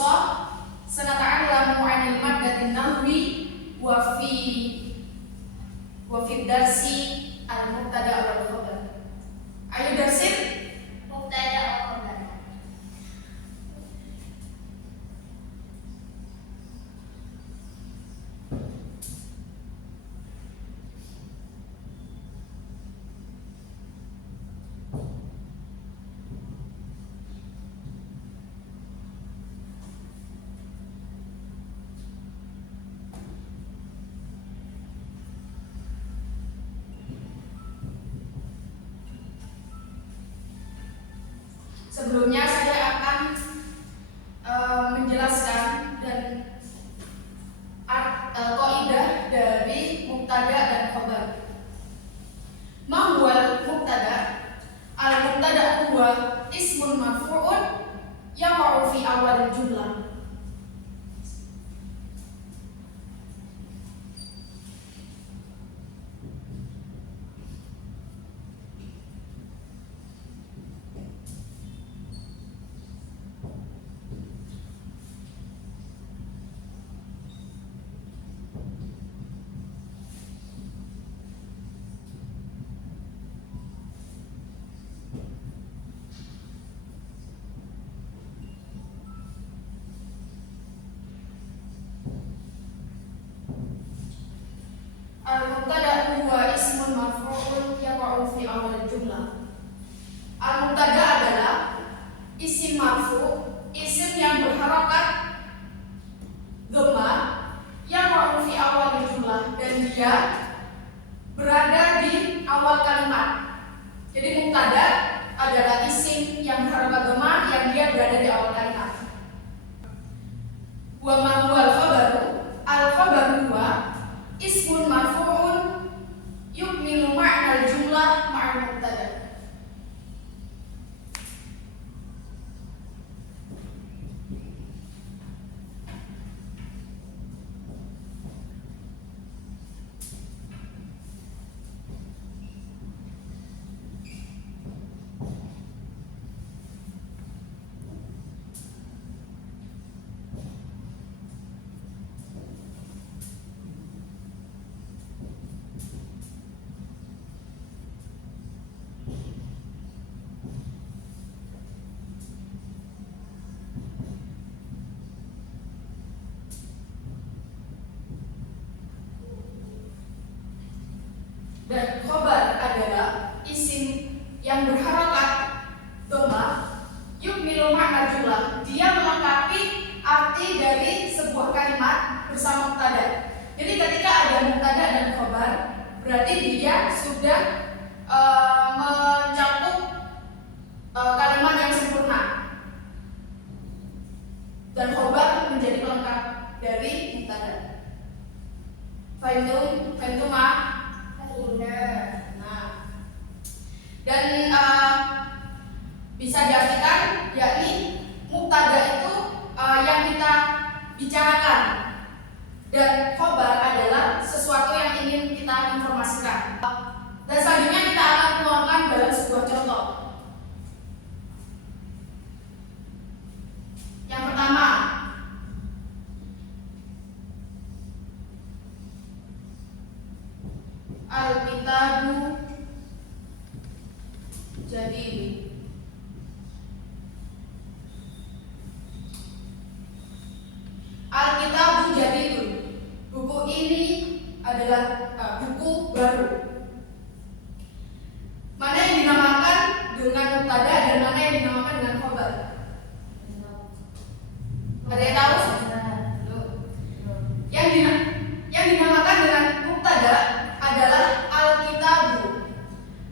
khulassah sanata'allamu 'anil maddatin nahwi wa fi darsi al-mubtada wal khabar. Ayo darsin mubtada wal khabar. Sebelumnya saya akan menjelaskan dan kaidah dari mubtada dan khabar. Ma huwal mubtada? Al mubtada huwa ismun marfu'un yaqa'u fi awal jumlah. Al-mubtada huwa ismun marfu'un yaqa'u fi awal jumlah. Al-mubtada adalah isim marfu', isim yang berharokat dhamma yaqa'u fi awal jumlah, dan dia berada di awal kalimat. Jadi mubtada adalah isim yang berharokat dhamma yang dia berada di awal kalimat. Wa ma huwal khabaru? Al-khabaru huwa ismun marfu'un yukmilu ma'nal jumlah ma'al mubtada. Dan khobar adalah isim yang berharokat dhamma yukmilu ma'na jumlah. Dia melengkapi arti dari sebuah kalimat bersama mubtada. Jadi ketika ada mubtada dan khobar, berarti dia sudah mencakup kalimat yang sempurna. Dan khobar menjadi pelengkap dari mubtada. Fahimtum ma? Nah, dan bisa diartikan yakni mubtada itu yang kita bicarakan, dan khobar adalah sesuatu yang ingin kita informasikan. Dan selanjutnya kita akan keluarkan dalam sebuah contoh. Yang pertama, al-kitabu jadid. Al-kitabu jadidun. Buku ini adalah buku baru. Mana yang dinamakan dengan mubtada dan mana yang dinamakan dengan khobar? Ada yang tahu? Yang dinamakan dengan mubtada adalah al-kitabu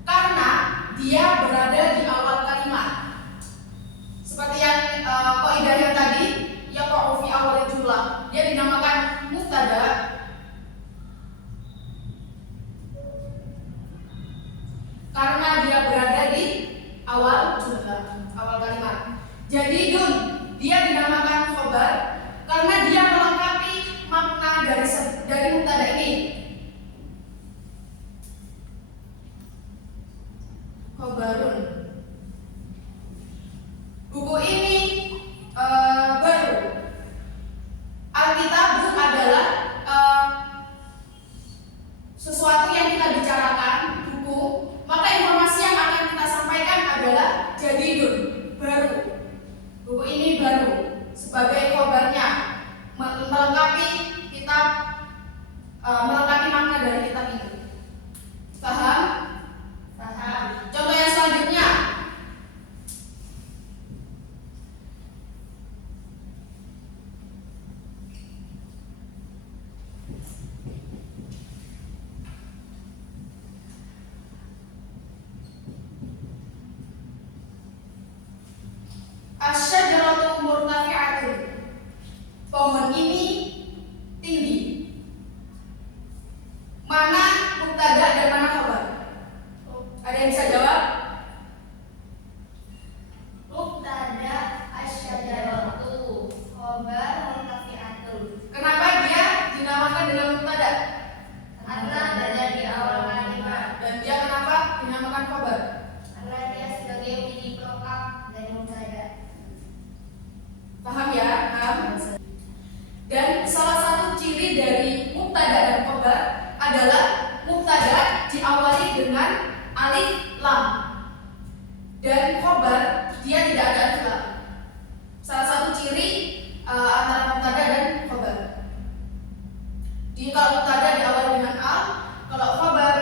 karena dia berada di awal kalimat. Seperti yang kaidah yang tadi, yaqa'u fi awal jumlah. Dia dinamakan mubtada karena dia berada di awal jumlah, awal kalimat. Jadidun, dia dinamakan khobar karena dia melengkapi makna dari mubtada ini. Khobarun. Buku ini baru antara mubtada dan khobar. Jadi kalau mubtada diawali dengan al, kalau khobar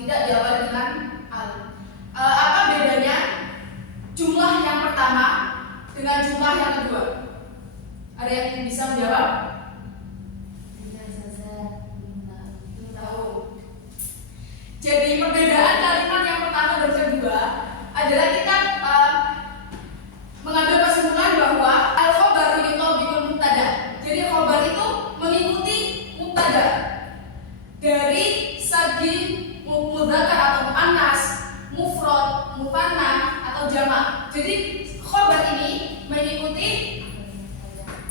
tidak diawali dengan al. Apa bedanya jumlah yang pertama dengan jumlah yang kedua? Ada yang bisa menjawab? Belum tahu. Jadi perbedaan kalimat yang pertama dan kedua adalah kita mengambil kesimpulan bahwa al-khobar yutabiqul mubtada. Jadi khobar itu mengikuti mubtada dari segi mudzakkar atau muannas, mufrad, mutsanna atau jamak. Jadi khobar ini mengikuti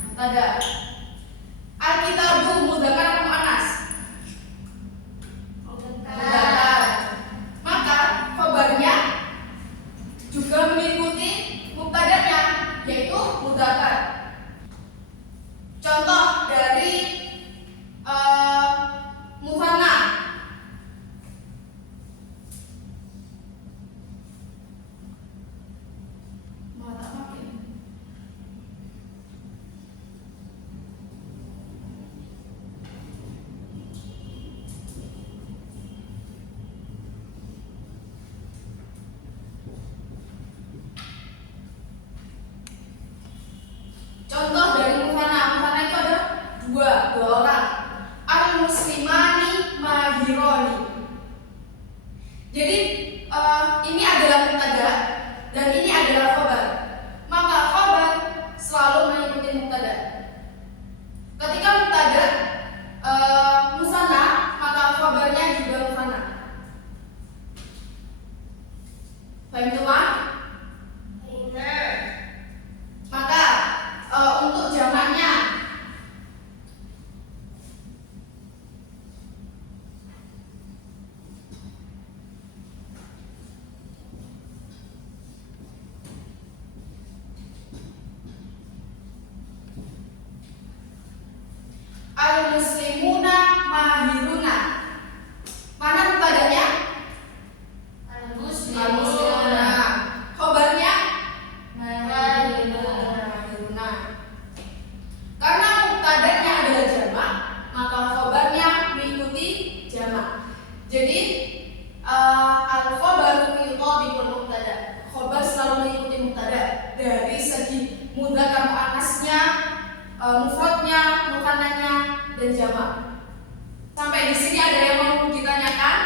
mubtada. Al-kitabu mudzakkar atau muannas? Mudzakkar. Maka khobarnya juga mengikuti mubtadanya, yaitu mudzakkar. Contoh dari mutsanna. Contoh dari mutsanna itu ada dua orang. Al-muslimani mahironi. Jadi ini adalah mubtada dan ini adalah khobar. Maka khobar selalu mengikuti mubtada. Ketika mubtada musanna, maka khobarnya juga musanna. Paham teman? Maka untuk jamaknya al-muslimuna mahiruna. Mana mubtadanya? Al-muslimuna. Khobarnya mahiruna. Karena mubtadanya adalah jamak, maka khobarnya mengikuti jamak. Jadi al-khobaru yutabiqul mubtada. Khobar selalu mengikuti mubtada dari segi mudzakkar muannasnya, mufradnya, mutsananya dan jamak. Sampai di sini ada yang mau ditanyakan?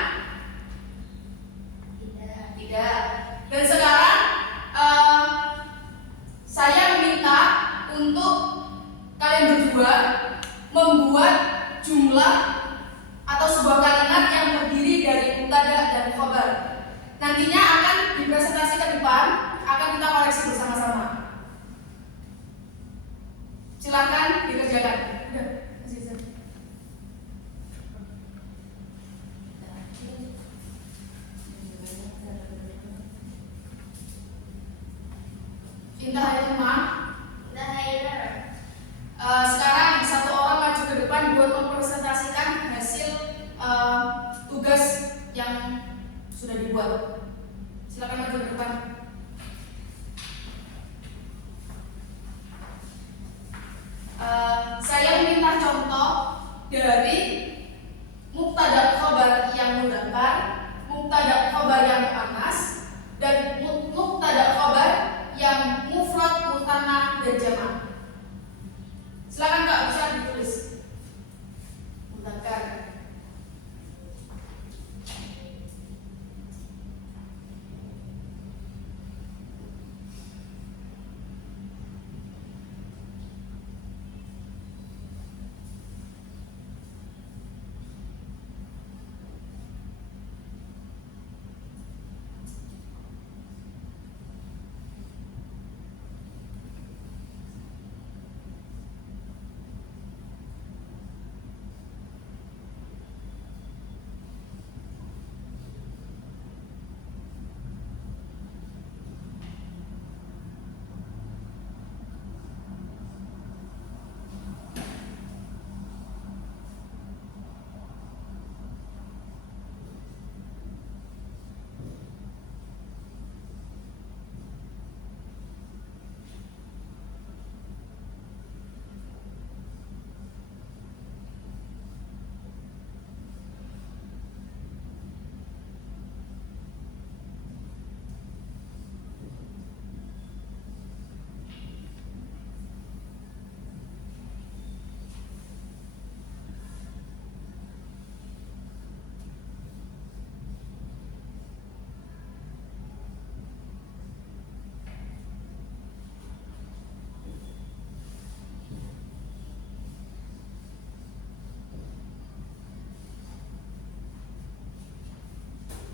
Tidak. Dan sekarang saya meminta untuk kalian berdua membuat jumlah atau sebuah kalimat yang terdiri dari mubtada dan khobar. Nantinya akan dipresentasi ke depan, akan kita koreksi bersama-sama. Silakan dikerjakan. Udah, Aziza. Indah ya teman. Sekarang satu orang maju ke depan buat mempresentasikan hasil tugas yang sudah dibuat. Silakan maju ke depan. Saya meminta contoh dari mubtada khobar yang mudzakkar, mubtada khobar yang muannas, dan mubtada khobar yang mufrad, mutsanna dan jamak. Silakan Kak, bisa ditulis. Mudzakkar.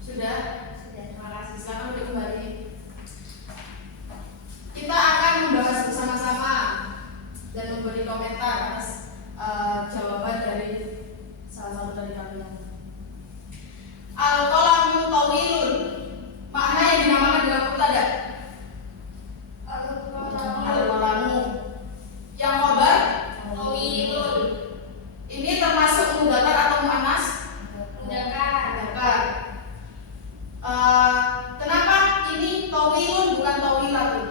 Sudah? Sudah. Terima kasih. Silakan duduk kembali. Kita akan membahas bersama-sama dan memberi komentar atas jawaban dari salah satu dari kalian. Al-qalamu tawilun. Makna yang dinamakan dengan mubtada. Al-qalamu. Yang khabar Tawilun. ini termasuk mudzakkar atau muannas? Mudzakkar. Mudzakkar. Kenapa ini tawilun bukan tawilatun?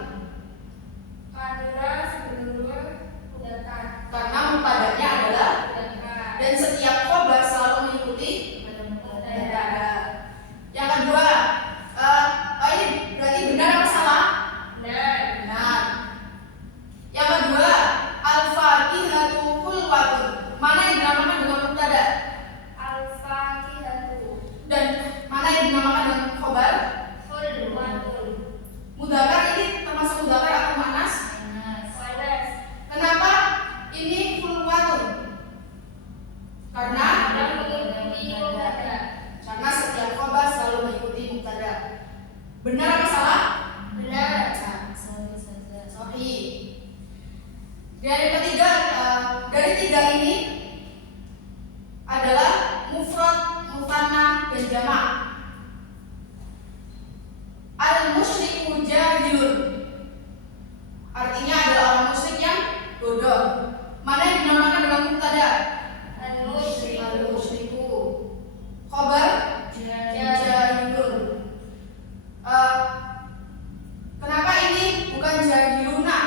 Karena sebelumnya mudzakkar. Karena mubtadanya adalah Mudzakkar. dan setiap khabar selalu mengikuti mubtada. Yang kedua, ini berarti benar apa salah? Benar. Benar. Yang kedua, al-fakihatu hulwatun. Mana yang dinamakan dengan mubtada? Al-fakihatu. Dan mana yang dinamakan dengan khabar? Hulwatun. Mudzakkar ini termasuk mudzakkar atau muannas? Panas. Kenapa ini hulwatun? Karena mengikuti mubtada. karena setiap khabar selalu mengikuti mubtada. Benar apa salah? Benar. Sahih. Dan yang ketiga, dari tiga ini adalah mufrad, mutsanna, dan jamak. Al-musyriku jahilun. Artinya adalah orang musyrik yang bodoh. Mana yang dinamakan dengan mubtada? Al-musyriku. Al-musyriku. Khabar jahilun. Kenapa ini bukan jahiluna?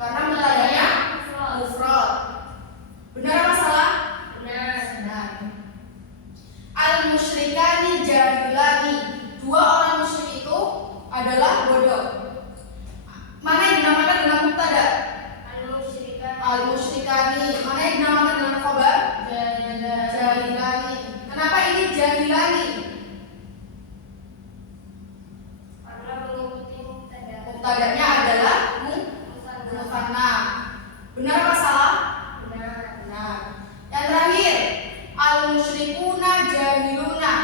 Karena mubtadanya mufrad. Benar apa salah? Benar. Benar. Al-musyrikani jahilani. Dua orang musyrik itu adalah bodoh. Mana yang dinamakan dengan mubtada? Al-musyrikah. Al-musyrikani. Mana yang dinamakan dengan khabar? Jahilani. Kenapa ini jahilani? Karena mengikuti mubtada. Mubtadanya adalah mutsanna. Benar apa salah? Benar. Benar. Yang terakhir, al-musyrikuna jahiluna.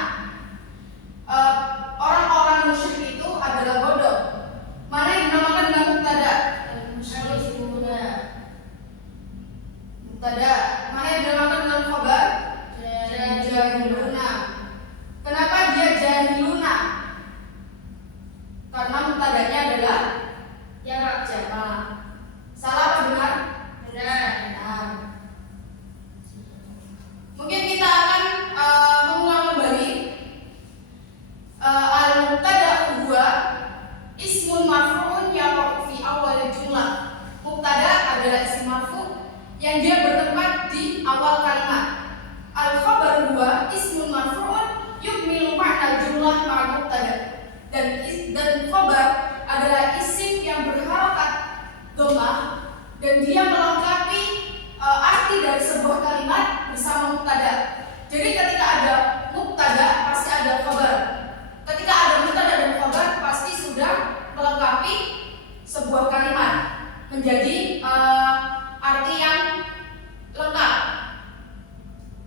Orang-orang musyrik itu adalah bodoh. Mana yang dinamakan dengan mubtada? Al-musyrikuna. Mubtada. Mana yang dinamakan dengan khabar? Jahiluna. Kenapa dia jahiluna? Karena mubtadanya adalah jamak. Salah apa benar? Benar. Benar. Mungkin kita akan mengulang kembali. Al-mubtada huwa ismun marfu'un yaqa'u fi awal jumlah. Mubtada adalah isim marfu' yang dia bertempat di awal kalimat. Al-khabar huwa ismun marfu'un yukmilu ma'na jumlah ma'a mubtada. Dan khabar adalah isim yang berharokat dhammah dan dia melengkapi arti dari sebuah kalimat bersama mubtada. Jadi ketika ada mubtada pasti ada khabar. Ketika ada mubtada dan khabar pasti sudah melengkapi sebuah kalimat menjadi arti yang lengkap.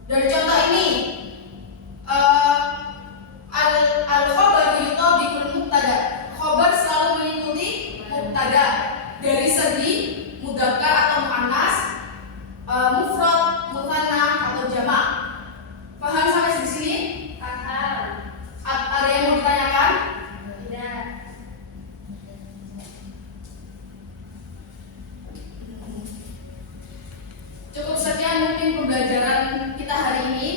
Dari contoh ini, al-khabar yutabiqul mubtada. Khabar selalu mengikuti mubtada dari segi mudzakkar atau muannas, mufrad, mutsanna atau jamak. Paham sampai di sini? Paham. Ada yang mau ditanyakan? Tidak. Cukup sekian mungkin pembelajaran kita hari ini.